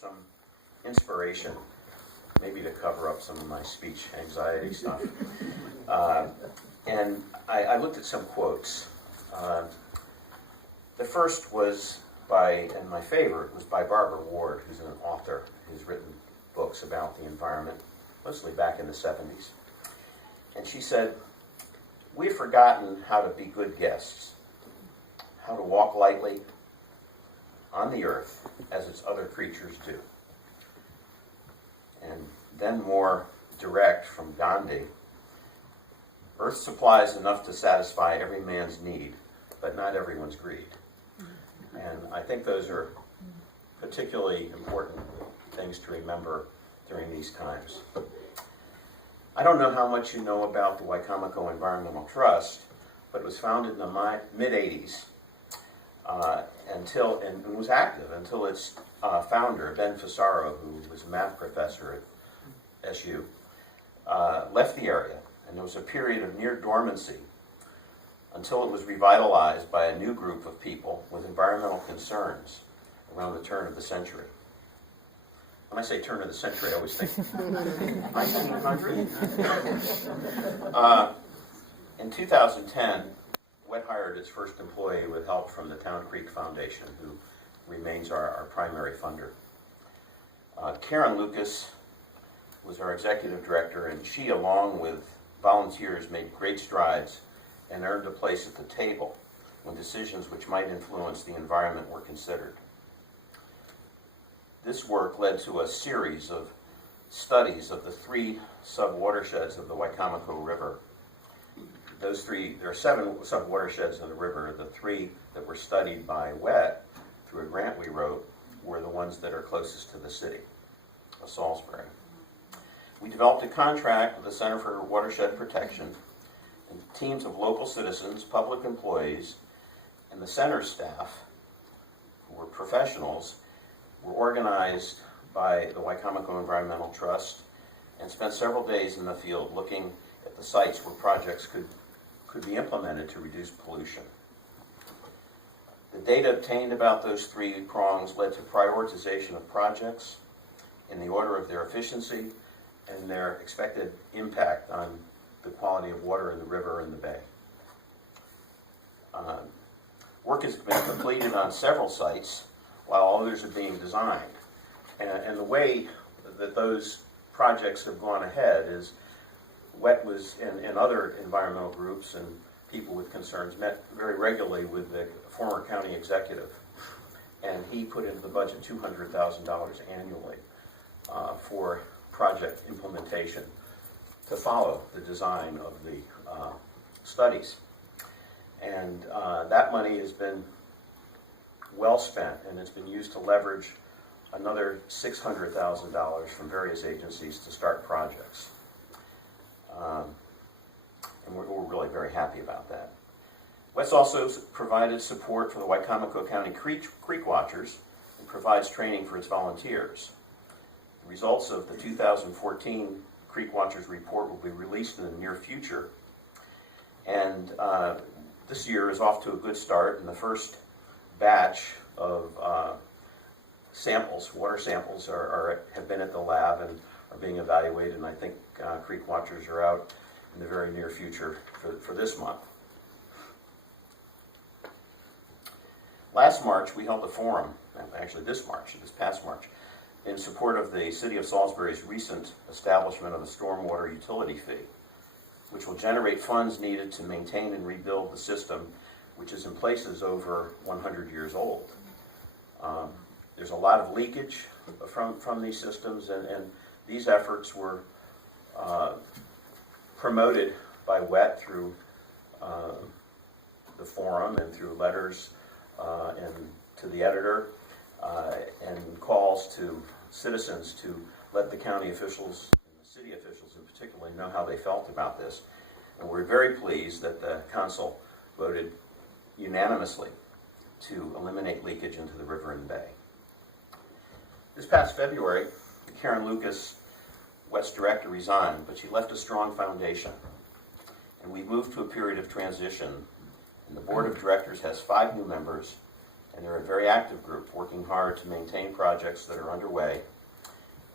some inspiration, maybe to cover up some of my speech anxiety stuff. And I looked at some quotes. The first was by, and my favorite, was by Barbara Ward, who's an author who's written books about the environment, mostly back in the 70s. And she said, "We've forgotten how to be good guests, how to walk lightly on the earth as its other creatures do." And then more direct from Gandhi, "Earth supplies enough to satisfy every man's need, but not everyone's greed." And I think those are particularly important things to remember during these times. I don't know how much you know about the Wicomico Environmental Trust, but it was founded in the mid-80s and was active until its founder, Ben Fissaro, who was a math professor at SU, left the area, and there was a period of near dormancy until it was revitalized by a new group of people with environmental concerns around the turn of the century. When I say turn of the century, I always think 1900. In 2010, WET hired its first employee with help from the Town Creek Foundation, who remains our primary funder. Karen Lucas was our executive director, and she, along with volunteers, made great strides and earned a place at the table when decisions which might influence the environment were considered. This work led to a series of studies of the 3 sub-watersheds of the Wicomico River. There are 7 sub-watersheds in the river. The 3 that were studied by WET through a grant we wrote were the ones that are closest to the city of Salisbury. We developed a contract with the Center for Watershed Protection, and teams of local citizens, public employees, and the center staff, who were professionals, were organized by the Wicomico Environmental Trust and spent several days in the field looking at the sites where projects could be implemented to reduce pollution. The data obtained about those 3 prongs led to prioritization of projects in the order of their efficiency and their expected impact on the quality of water in the river and the bay. Work has been completed on several sites while others are being designed. And the way that those projects have gone ahead is WET was, and other environmental groups and people with concerns met very regularly with the former county executive. And he put into the budget $200,000 annually for project implementation to follow the design of the studies. And that money has been well spent, and it's been used to leverage another $600,000 from various agencies to start projects. And we're really very happy about that. WET's also provided support for the Wicomico County Creek Watchers and provides training for its volunteers. The results of the 2014 Creek Watchers report will be released in the near future. And this year is off to a good start, and the first batch of samples, water samples, have been at the lab and are being evaluated, and I think Creek Watchers are out in the very near future for this month. Last March, we held a forum, actually this past March, in support of the City of Salisbury's recent establishment of a stormwater utility fee, which will generate funds needed to maintain and rebuild the system, which is in places over 100 years old. There's a lot of leakage from these systems, and these efforts were promoted by WET through the forum and through letters and to the editor and calls to citizens to let the county officials and the city officials in particular know how they felt about this. And we're very pleased that the council voted unanimously to eliminate leakage into the river and bay. This past February, Karen Lucas, WET's director, resigned, but she left a strong foundation. And we moved to a period of transition, and the board of directors has 5 new members and they're a very active group, working hard to maintain projects that are underway.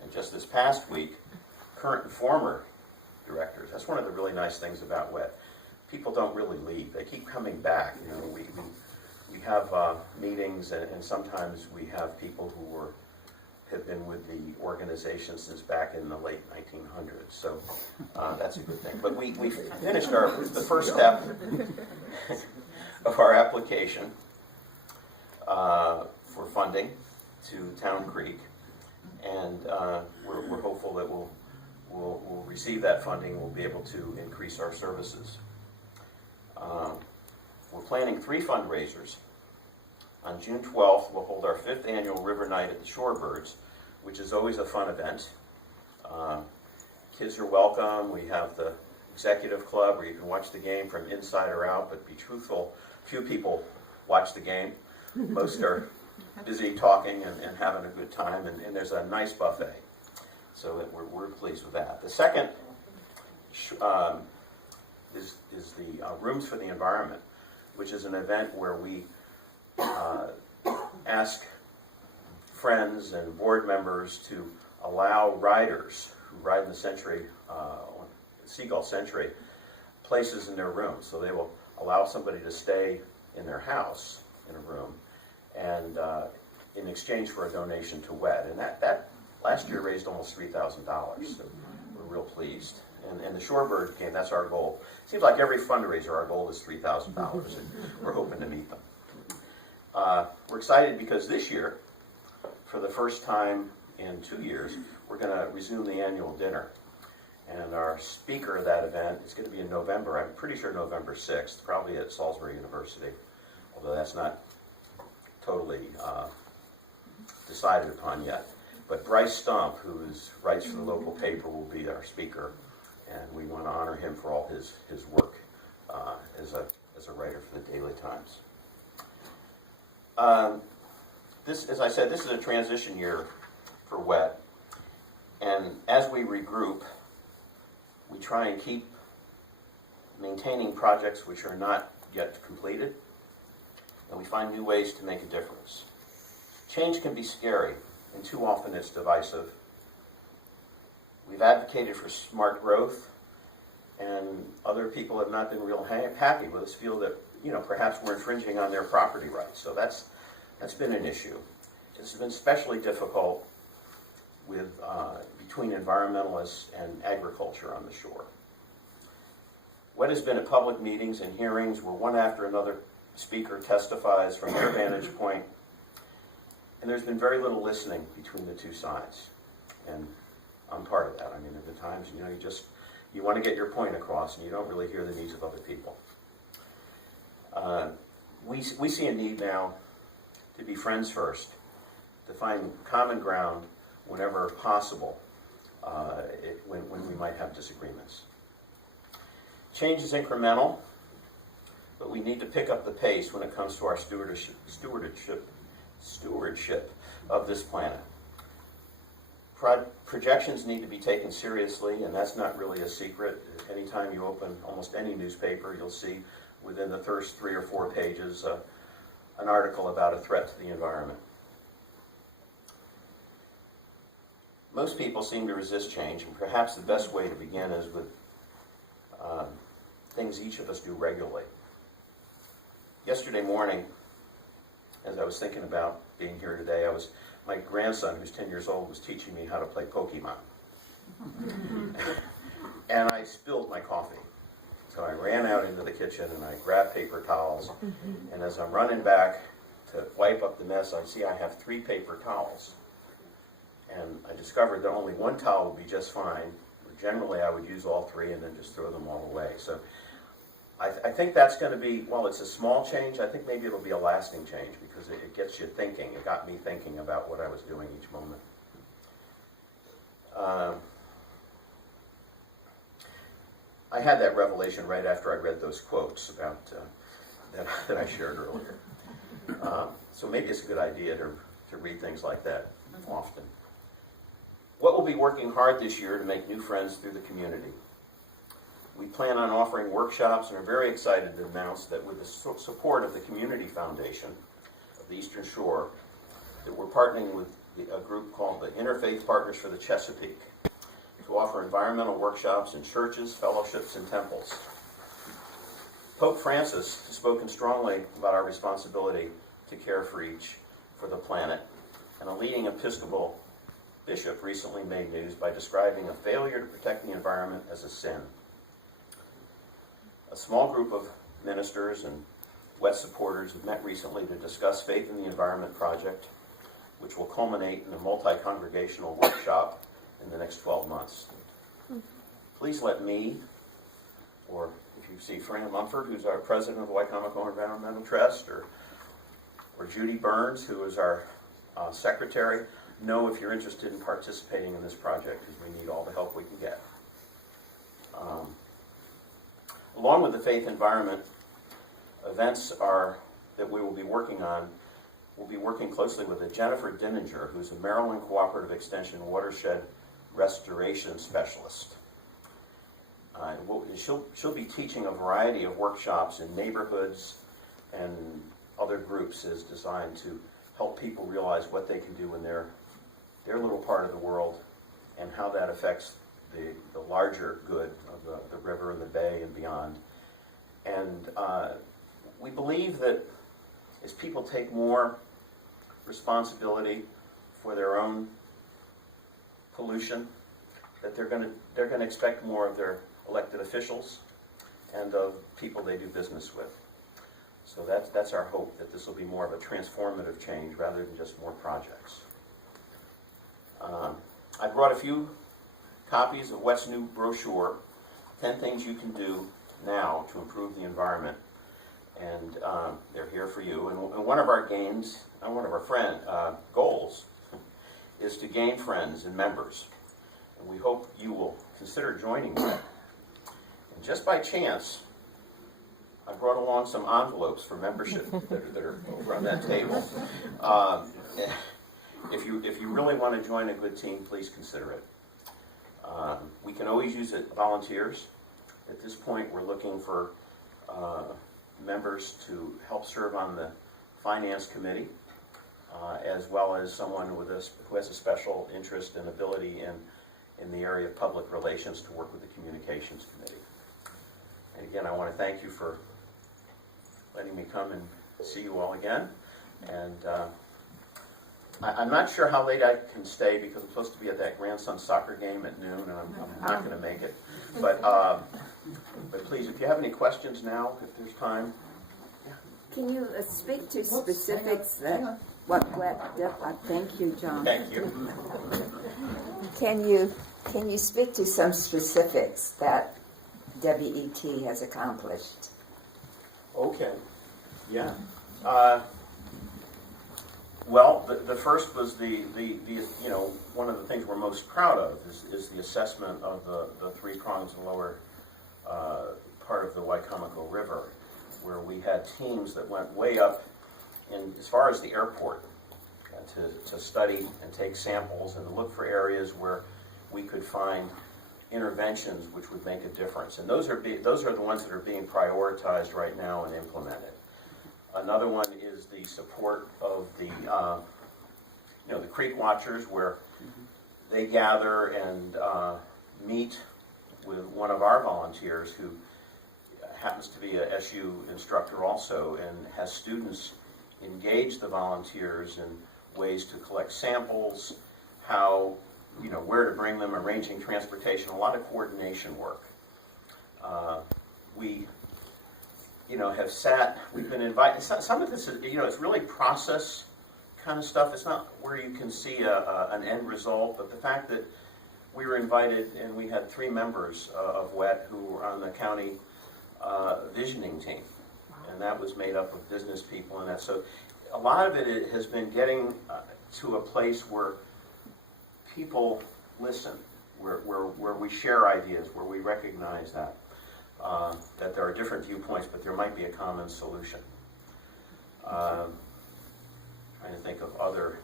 And just this past week, current and former directors, that's one of the really nice things about WET. People don't really leave. They keep coming back. You know, we have meetings, and sometimes we have people who have been with the organization since back in the late 1900s. So that's a good thing. But we finished the first step of our application for funding to Town Creek, and we're hopeful that we'll receive that funding. We'll be able to increase our services. We're planning 3 fundraisers. On June 12th, we'll hold our 5th annual River Night at the Shorebirds, which is always a fun event. Kids are welcome. We have the executive club where you can watch the game from inside or out, but be truthful, few people watch the game. Most are busy talking and having a good time, and there's a nice buffet. So we're pleased with that. The second is the Rooms for the Environment, which is an event where we ask friends and board members to allow riders who ride in the Seagull Century places in their rooms. So they will allow somebody to stay in their house in a room, and in exchange for a donation to WED. And that last year raised almost $3,000, so we're real pleased. And the Shorebird game, that's our goal. Seems like every fundraiser, our goal is $3,000, and we're hoping to meet them. We're excited because this year, for the first time in 2 years, we're going to resume the annual dinner. And our speaker of that event is going to be in November. I'm pretty sure November 6th, probably at Salisbury University, although that's not totally decided upon yet. But Bryce Stump, who writes for the local paper, will be our speaker, and we want to honor him for all his work as a writer for the Daily Times. This, as I said, this is a transition year for WET, and as we regroup, we try and keep maintaining projects which are not yet completed, and we find new ways to make a difference. Change can be scary, and too often it's divisive. We've advocated for smart growth, and other people have not been real happy with us, feel that, perhaps we're infringing on their property rights. So that's been an issue. It's been especially difficult with between environmentalists and agriculture on the shore. What has been at public meetings and hearings where one after another speaker testifies from their vantage point, and there's been very little listening between the two sides. And I'm part of that. I mean, at the times, you want to get your point across, and you don't really hear the needs of other people. We see a need now to be friends first, to find common ground whenever possible, when we might have disagreements. Change is incremental, but we need to pick up the pace when it comes to our stewardship of this planet. Projections need to be taken seriously, and that's not really a secret. Anytime you open almost any newspaper, you'll see within the first 3 or 4 pages an article about a threat to the environment. Most people seem to resist change, and perhaps the best way to begin is with things each of us do regularly. Yesterday morning, as I was thinking about being here today, my grandson, who's 10 years old, was teaching me how to play Pokemon. And I spilled my coffee. So I ran out into the kitchen and I grabbed paper towels. And as I'm running back to wipe up the mess, I see I have 3 paper towels. And I discovered that only 1 towel would be just fine. Generally, I would use all 3 and then just throw them all away. So I think that's going to be, while it's a small change, I think maybe it'll be a lasting change because it gets you thinking. It got me thinking about what I was doing each moment. I had that revelation right after I read those quotes about that I shared earlier. So maybe it's a good idea to read things like that often. What we'll be working hard this year to make new friends through the community. We plan on offering workshops and are very excited to announce that with the support of the Community Foundation of the Eastern Shore that we're partnering with a group called the Interfaith Partners for the Chesapeake to offer environmental workshops in churches, fellowships, and temples. Pope Francis has spoken strongly about our responsibility to care for the planet, and a leading Episcopal bishop recently made news by describing a failure to protect the environment as a sin. A small group of ministers and WET supporters have met recently to discuss Faith in the Environment project, which will culminate in a multi-congregational workshop in the next 12 months. Please let me, or if you see Fran Mumford, who's our president of the Wicomico Environmental Trust, or Judy Burns, who is our secretary, know if you're interested in participating in this project, because we need all the help we can get. Along with the Faith Environment events that we will be working on, we'll be working closely with Jennifer Dinninger, who's a Maryland Cooperative Extension Watershed Restoration Specialist. She'll be teaching a variety of workshops in neighborhoods and other groups is designed to help people realize what they can do in their little part of the world and how that affects the larger good of the river and the bay and beyond. And we believe that as people take more responsibility for their own pollution, that they're going to expect more of their elected officials and of people they do business with. So that's our hope, that this will be more of a transformative change rather than just more projects. I brought a few copies of WET's new brochure, 10 Things You Can Do Now to Improve the Environment. And they're here for you. And one of our goals is to gain friends and members. And we hope you will consider joining WET. And just by chance, I brought along some envelopes for membership that are over on that table. If you really want to join a good team, please consider it. We can always use volunteers. At this point, we're looking for members to help serve on the finance committee, as well as someone who has a special interest and ability in the area of public relations to work with the communications committee. And again, I want to thank you for letting me come and see you all again. And I'm not sure how late I can stay because I'm supposed to be at that grandson soccer game at noon, and I'm not going to make it. But please, if you have any questions now, if there's time. Can you speak to specifics that thank you, John. Thank you. Can you speak to some specifics that WET has accomplished? Okay. Yeah. Well, the first was the one of the things we're most proud of is the assessment of the three prongs of the lower part of the Wicomico River, where we had teams that went way up as far as the airport to study and take samples and to look for areas where we could find interventions which would make a difference. And those are the ones that are being prioritized right now and implemented. Another one is the support of the creek watchers, where they gather and meet with one of our volunteers who happens to be a SU instructor also, and has students engage the volunteers in ways to collect samples, where to bring them, arranging transportation, a lot of coordination work. We've been invited, some of this is, it's really process kind of stuff. It's not where you can see an end result, but the fact that we were invited and we had 3 members of WET who were on the county visioning team, and that was made up of business people and that. So a lot of it has been getting to a place where people listen, where we share ideas, where we recognize that there are different viewpoints, but there might be a common solution. Trying to think of other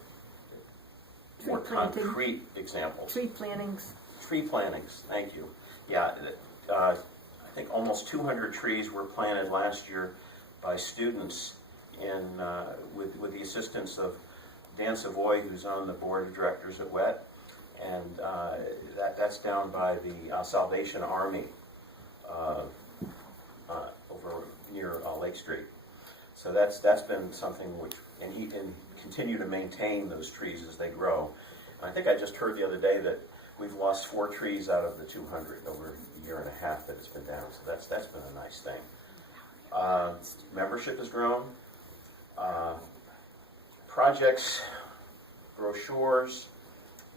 more concrete examples. Tree plantings. Tree plantings, thank you. Yeah, I think almost 200 trees were planted last year by students with the assistance of Dan Savoy, who's on the board of directors at WET, and that's down by the Salvation Army over near Lake Street. So that's been something which, and he can continue to maintain those trees as they grow. And I think I just heard the other day that we've lost 4 trees out of the 200 over a year and a half that it's been down. So that's been a nice thing. Membership has grown. Projects, brochures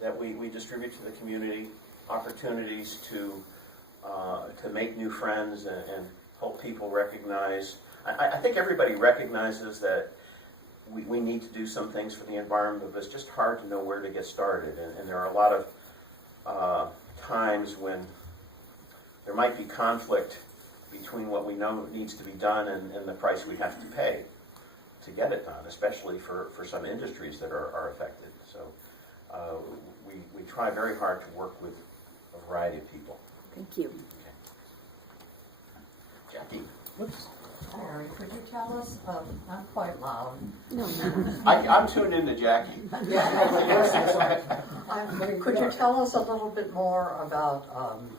that we distribute to the community, opportunities to make new friends and help people recognize. I think everybody recognizes that we need to do some things for the environment, but it's just hard to know where to get started. And there are a lot of times when there might be conflict between what we know needs to be done and the price we have to pay to get it done, especially for some industries that are affected. So we try very hard to work with a variety of people. Thank you. Okay. Jackie? Oops. Larry, could you tell us, I'm quite loud. No. I'm tuned into Jackie. Could you tell us a little bit more about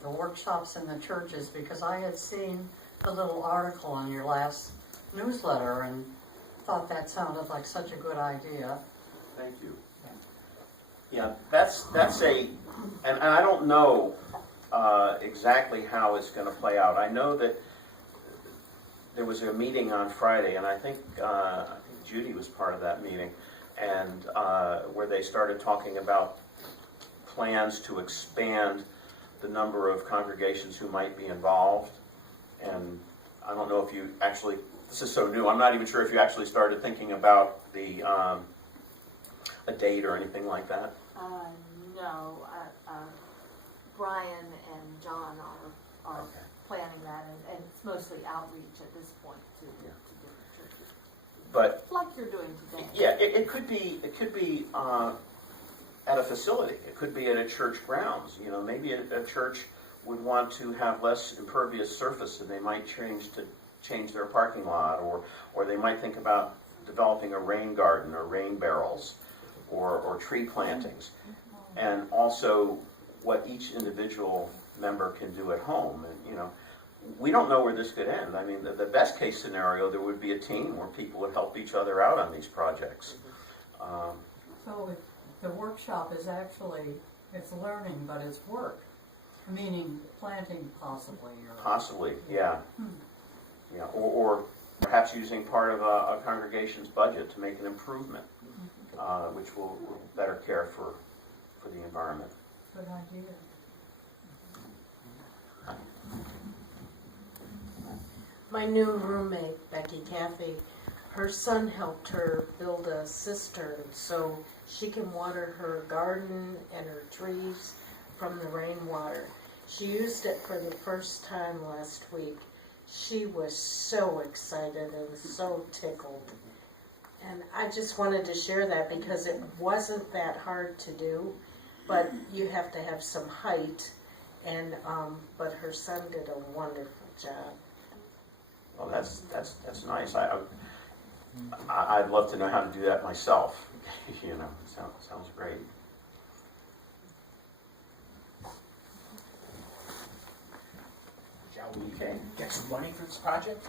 the workshops in the churches? Because I had seen the little article in your last newsletter and thought that sounded like such a good idea. Thank you. Yeah, that's and I don't know exactly how it's going to play out. I know that there was a meeting on Friday, and I think Judy was part of that meeting, and where they started talking about plans to expand the number of congregations who might be involved. And I don't know if you actually, this is so new, I'm not even sure if you actually started thinking about the a date or anything like that. No, Brian and John are Okay. planning that, and it's mostly outreach at this point to different churches, But like you're doing today. yeah, it could be at a facility. It could be at a church grounds. You know, maybe a church would want to have less impervious surface, and they might change their parking lot, or they might think about developing a rain garden or rain barrels, or tree plantings, and also what each individual member can do at home. And you know, we don't know where this could end. I mean, the best case scenario, there would be a team where people would help each other out on these projects. So if the workshop is actually, it's learning, but it's work, meaning planting possibly. Or Possibly, yeah. Yeah, or perhaps using part of a congregation's budget to make an improvement, which will better care for the environment. Good idea. My new roommate, Becky Caffey, her son helped her build a cistern so she can water her garden and her trees from the rainwater. She used it for the first time last week. She was so excited and so tickled. And I just wanted to share that because it wasn't that hard to do, but you have to have some height. And but her son did a wonderful job. Well, that's nice. I'd love to know how to do that myself. You know, sounds great. Shall we Okay. get some money for this project?